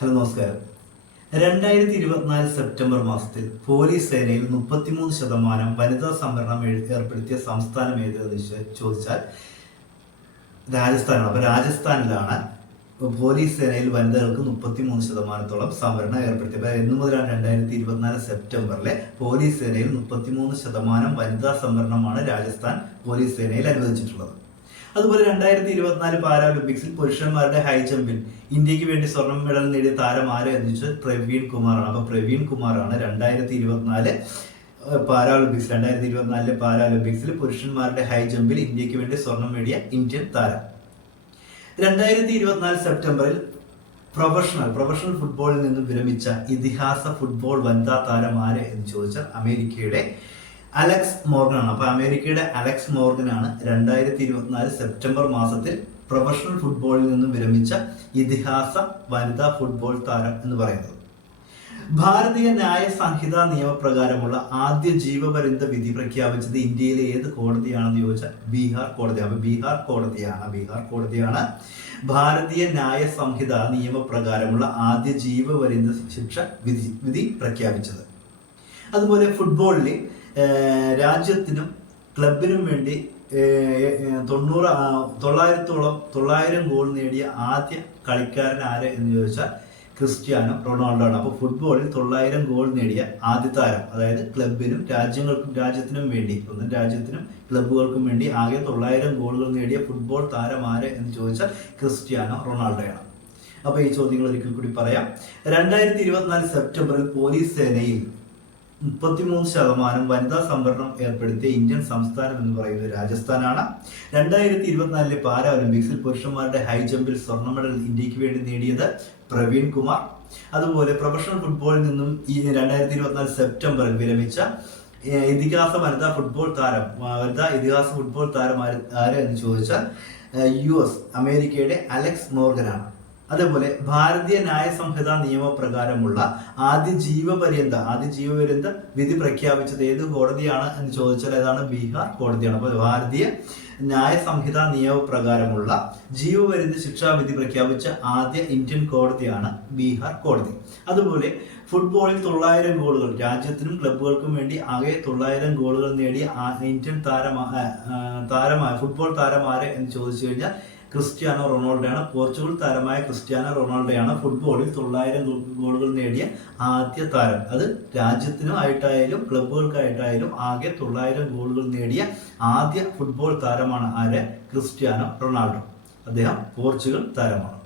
Hello, നമസ്കാരം. 2024 September മാസത്തിൽ police സേനയിൽ 33% വനിതാ സംവരണം ഏർപ്പെടുത്തിയ സംസ്ഥാനം ഏതെന്ന് ചോദിച്ചാൽ രാജസ്ഥാനാണ്. അപ്പോൾ രാജസ്ഥാനിലാണ് പോലീസ് സേനയിൽ വനിതകൾക്ക് 33% സംവരണം ഏർപ്പെടുത്തി. അപ്പോൾ എന്ന് മുതലാണ് 2024 സെപ്റ്റംബറിലെ പോലീസ് സേനയിൽ 33% വനിതാ സംവരണമാണ് രാജസ്ഥാൻ പോലീസ് സേനയിൽ അനുവദിച്ചിട്ടുള്ളത്. അതുപോലെ 2024 പാരാഒളിമ്പിക്സിൽ പുരുഷന്മാരുടെ ഹൈ ജമ്പിൽ ഇന്ത്യക്ക് വേണ്ടി സ്വർണം മെഡൽ നേടിയ താരം ആരെ എന്ന് ചോദിച്ചാൽ പ്രവീൺ കുമാറാണ്. അപ്പൊ പ്രവീൺ കുമാറാണ് 2024 പാരാഒളിമ്പിക്സിൽ പുരുഷന്മാരുടെ ഹൈ ജമ്പിൽ ഇന്ത്യക്ക് വേണ്ടി സ്വർണം നേടിയ ഇന്ത്യൻ താരം. 2024 സെപ്റ്റംബറിൽ പ്രൊഫഷണൽ ഫുട്ബോളിൽ നിന്നും വിരമിച്ച ഇതിഹാസ ഫുട്ബോൾ വനിതാ താരം ആരെ എന്ന് ചോദിച്ചാൽ അമേരിക്കയുടെ അലക്സ് മോർഗനാണ്. അപ്പൊ അമേരിക്കയുടെ അലക്സ് മോർഗനാണ് 2024 സെപ്റ്റംബർ മാസത്തിൽ പ്രൊഫഷണൽ ഫുട്ബോളിൽ നിന്നും വിരമിച്ച ഇതിഹാസ വനിതാ ഫുട്ബോൾ താരം എന്ന് പറയുന്നത്. ഭാരതീയ ന്യായ സംഹിതാ നിയമപ്രകാരമുള്ള ആദ്യ ജീവപര്യന്ത വിധി പ്രഖ്യാപിച്ചത് ഇന്ത്യയിലെ ഏത് കോടതിയാണെന്ന് ചോദിച്ചാൽ ബീഹാർ കോടതിയാണ്. ബീഹാർ കോടതിയാണ് ഭാരതീയ ന്യായ സംഹിത നിയമപ്രകാരമുള്ള ആദ്യ ജീവപര്യന്ത ശിക്ഷ വിധി പ്രഖ്യാപിച്ചത്. അതുപോലെ ഫുട്ബോളിൽ രാജ്യത്തിനും ക്ലബിനും വേണ്ടി 900 ഗോൾ നേടിയ ആദ്യ കളിക്കാരൻ ആര് എന്ന് ചോദിച്ചാൽ ക്രിസ്ത്യാനോ റൊണാൾഡോ ആണ്. അപ്പോൾ ഫുട്ബോളിൽ 900 ഗോൾ നേടിയ ആദ്യ താരം, അതായത് ക്ലബിനും രാജ്യത്തിനും വേണ്ടി രാജ്യത്തിനും ക്ലബുകൾക്കും വേണ്ടി ആകെ 900 ഗോളുകൾ നേടിയ ഫുട്ബോൾ താരം ആര് എന്ന് ചോദിച്ചാൽ ക്രിസ്ത്യാനോ റൊണാൾഡോയാണ്. അപ്പോൾ ഈ ചോദ്യങ്ങൾ ഒരിക്കൽ കൂടി പറയാം. 2024 സെപ്റ്റംബറിൽ പോലീസ് സേനയിൽ 33% വനിതാ സംവരണം ഏർപ്പെടുത്തിയ ഇന്ത്യൻ സംസ്ഥാനം എന്ന് പറയുന്നത് രാജസ്ഥാനാണ്. 2024 പാരാ ഒളിമ്പിക്സിൽ പുരുഷന്മാരുടെ ഹൈ ജമ്പിൽ സ്വർണ്ണ മെഡൽ ഇന്ത്യക്ക് വേണ്ടി നേടിയത് പ്രവീൺ കുമാർ. അതുപോലെ പ്രൊഫഷണൽ ഫുട്ബോളിൽ നിന്നും 2024 സെപ്റ്റംബറിൽ വിരമിച്ച ഇതിഹാസ ഫുട്ബോൾ താരം ആര് എന്ന് ചോദിച്ചാൽ അമേരിക്കയുടെ അലക്സ് മോർഗനാണ്. അതേപോലെ ഭാരതീയ ന്യായ സംഹിത നിയമപ്രകാരമുള്ള ആദ്യ ജീവപര്യന്ത വിധി പ്രഖ്യാപിച്ചത് ഏത് കോടതിയാണ് എന്ന് ചോദിച്ചാൽ ഏതാണ്? ബീഹാർ കോടതിയാണ്. അപ്പോൾ ഭാരതീയ ന്യായ സംഹിത നിയമപ്രകാരമുള്ള ജീവപര്യന്ത ശിക്ഷാവിധി പ്രഖ്യാപിച്ച ആദ്യ ഇന്ത്യൻ കോടതിയാണ് ബീഹാർ കോടതി. അതുപോലെ ഫുട്ബോളിൽ 900 ഗോളുകൾ രാജ്യത്തിനും ക്ലബുകൾക്കും വേണ്ടി ആകെ 900 ഗോളുകൾ നേടിയ ഇന്ത്യൻ താരമായ ഫുട്ബോൾ താരമാരെ എന്ന് ചോദിച്ചു കഴിഞ്ഞാൽ ക്രിസ്ത്യാനോ റൊണാൾഡോയാണ്. പോർച്ചുഗൽ താരമായ ക്രിസ്ത്യാനോ റൊണാൾഡോയാണ് ഫുട്ബോളിൽ 900 ഗോളുകൾ നേടിയ ആദ്യ താരം. അത് രാജ്യത്തിനും ആയിട്ടായാലും ക്ലബുകൾക്കായിട്ടായാലും ആകെ 900 ഗോളുകൾ നേടിയ ആദ്യ ഫുട്ബോൾ താരമാണ് ആര്? Cristiano Ronaldo. അദ്ദേഹം പോർച്ചുഗൽ താരമാണ്.